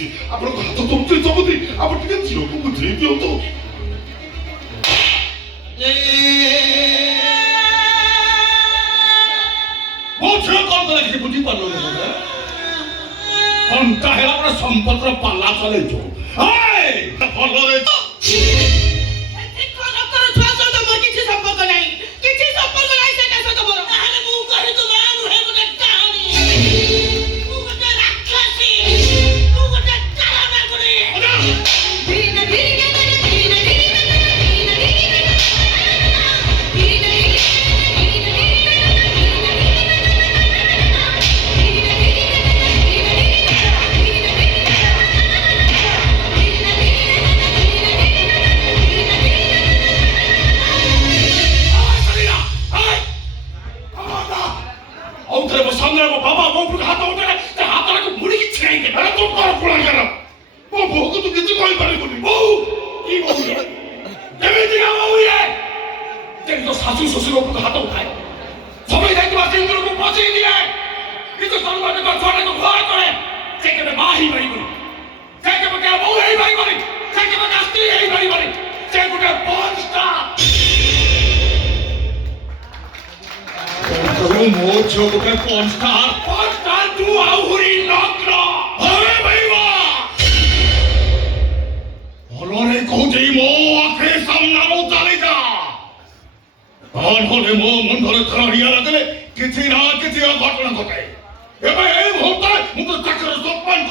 କରୁଛି ଆପଣଙ୍କ ହାତ ତମତେ ଜବତି ଆପଣ ଟିକେ ଝିଅକୁ ବୁଝେଇ ଦିଅନ୍ତୁ। ମୋ ଝିଅ କଣ କଲା କିଛି ବୁଝିପାରୁନି କଣ୍ଟା ହେଲା ଗୋଟେ ସମ୍ପତ୍ର ପାଲା ଚଲେଇଛୁ ଭଲରେ শাশু শ্বশুর উপরে হাত উঠায় সবাই দায়িত্ব কেন্দ্রকে পৌঁছিয়ে দিয়ে কিন্তু সর্বাধিক ছোটকে ভয় করে সে কেবে মা হি বাড়ি করি সে কেবে কে বউ এই বাড়ি করি সে কেবে স্ত্রী এই বাড়ি করি সে গোটে পঞ্চটা ମୋ ଝିଅ ଗୋଟେ ପଞ୍ଚଟା ତୁ ଆହୁରି ନଗ୍ନ ହେ ଭାଇବା ଭଲରେ କହୁଛି ମୋ ଆଖି ସାମ୍ନାରୁ ଚାଲିଯା ନହେଲେ ମୋ ମୁଣ୍ଡରେ ଥର ରିଆ ଲାଗିଲେ କିଛି ନା କିଛି ଅଘଟଣ ଘଟେ ଏବେ ଏଇ ମୁହୂର୍ତ୍ତରେ ମୁଁ ତ ଚାକର ସସ୍ପେଣ୍ଡ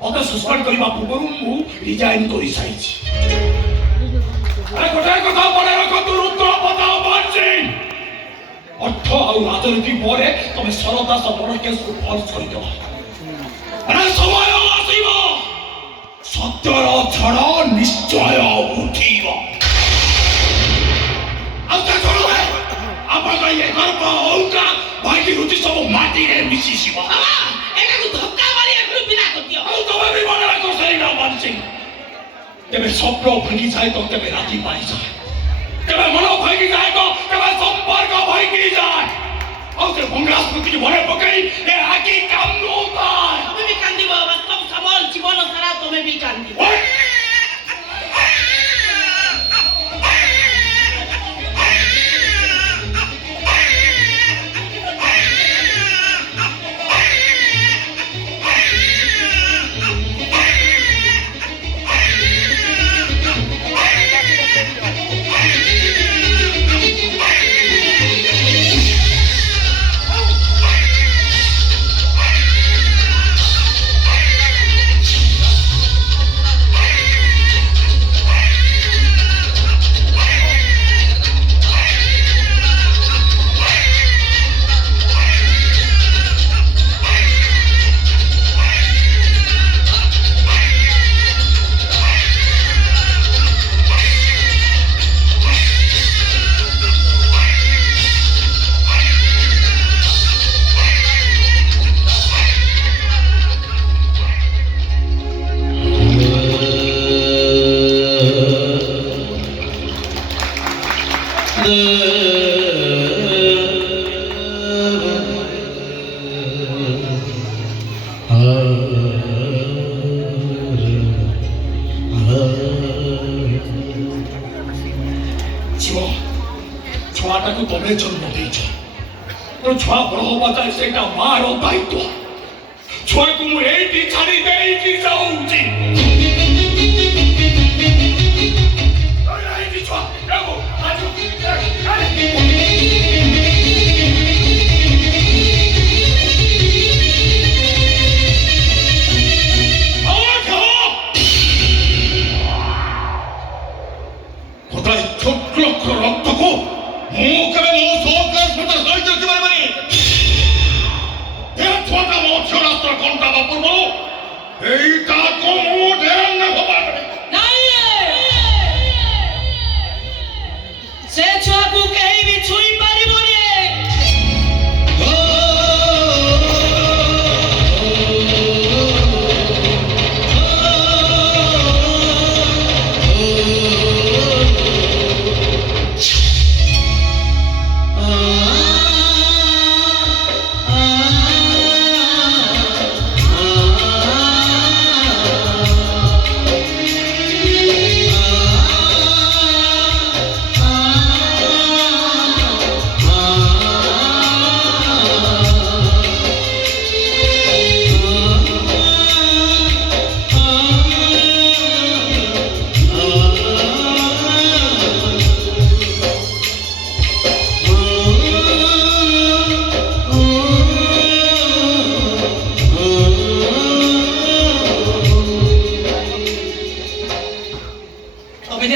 ମତେ ସସ୍ପେଣ୍ଡ କରିବା ପୂର୍ବରୁ ମୁଁ ରିଜାଇନ୍ କରିସାରିଛି ଗୋଟାଏ କଥା ମନେ ରଖନ୍ତୁ ରୁଦ୍ରପଦ ବାଞ୍ଚି ଅର୍ଥ ଆଉ ରାଜନୀତି ପରେ ତମେ ଶରଦା ସବର କେସକୁ ଫଲ୍ସ କରିଦେବ ସମୟ ଆସିବ ସତ୍ୟର ଝଡ଼ ନିଶ୍ଚୟ ଉଠିବ ଆଉ ତା ଝଡ଼ ଆପଣଙ୍କ ଏ ଗର୍ବ ଅହଙ୍କା ଭାଇକି ରୁଚି ସବୁ ମାଟିରେ ମିଶିଯିବ ଏଟାକୁ ଧକ୍କା ମାରି ଏଠୁ ବିନା କରିଦିଅ ଆଉ ତମେ ବି ମନେ ରଖ ସେଇଟା ବାଞ୍ଚି କେବେ ସ୍ୱପ୍ନ ଭାଙ୍ଗିଯାଏ ତ କେବେ ରାତି ପାଇଯାଏ କେବେ ମନ ଭାଙ୍ଗିଯାଏ ତ କେବେ ସମ୍ପର୍କ ଭାଙ୍ଗିଯାଏ ଆଉ ସେ ଭଙ୍ଗା ସ୍ମୃତିକୁ ମନେ ପକେଇ ଏ ଆଖି କାନ୍ଦୁଥାଏ ତମେ ବି କାନ୍ଦିବ ବାସ୍ତବ ସବଳ ଜୀବନ ସାରା ତମେ ବି କାନ୍ଦିବ ଛୁଆଟାକୁ ତମେ ଜନ୍ମ ଦେଇଛ ଛୁଆ ବଡ଼ ହବା ଯାଏ ସେଇଟା ମାର ଦାୟିତ୍ୱ ଛୁଆକୁ ମୁଁ ଏଇଠି ଛାଡ଼ି ଦେଇକି ଯାଉଛି ରକ୍ତକୁ ମୁଁ କେବେ ମୋ ସହକାର ସହିତ ରଖିପାରିବନି ଛୁଆଟା ମୋ ଝିଅ ରାସ୍ତାର କଣ୍ଟା ପୂର୍ବରୁ ଏଇଟାକୁ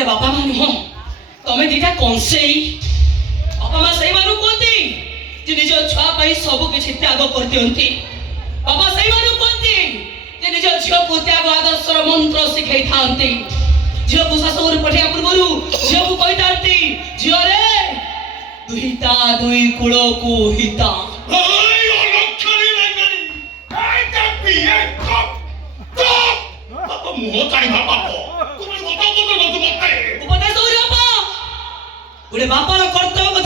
ହେଲେ ବାପା ମା ନୁହଁ ତମେ ଦିଟା କଂସେଇ ବାପା ମା ସେଇମାନଙ୍କୁ କୁହନ୍ତି ଯେ ନିଜ ଛୁଆ ପାଇଁ ସବୁ କିଛି ତ୍ୟାଗ କରିଦିଅନ୍ତି ବାପା ସେଇମାନଙ୍କୁ କୁହନ୍ତି ଯେ ନିଜ ଝିଅକୁ ତ୍ୟାଗ ଆଦର୍ଶର ମନ୍ତ୍ର ଶିଖେଇଥାନ୍ତି ଝିଅକୁ ଶାଶୁଘରୁ ପଠେଇବା ପୂର୍ବରୁ ଝିଅକୁ କହିଥାନ୍ତି ଝିଅରେ ଦୁହିତା ଦୁଇ କୂଳକୁ ହିତା এই অলক্ষণী লাগনি এইটা বিয়ে কপ কপ বাবা মুহ চাইবা বাপ তুমি কত কত কত মতে ଉପଦେଶ ଦଉଛି ବାପା ଗୋଟେ ବାପାର କର୍ତ୍ତବ୍ୟ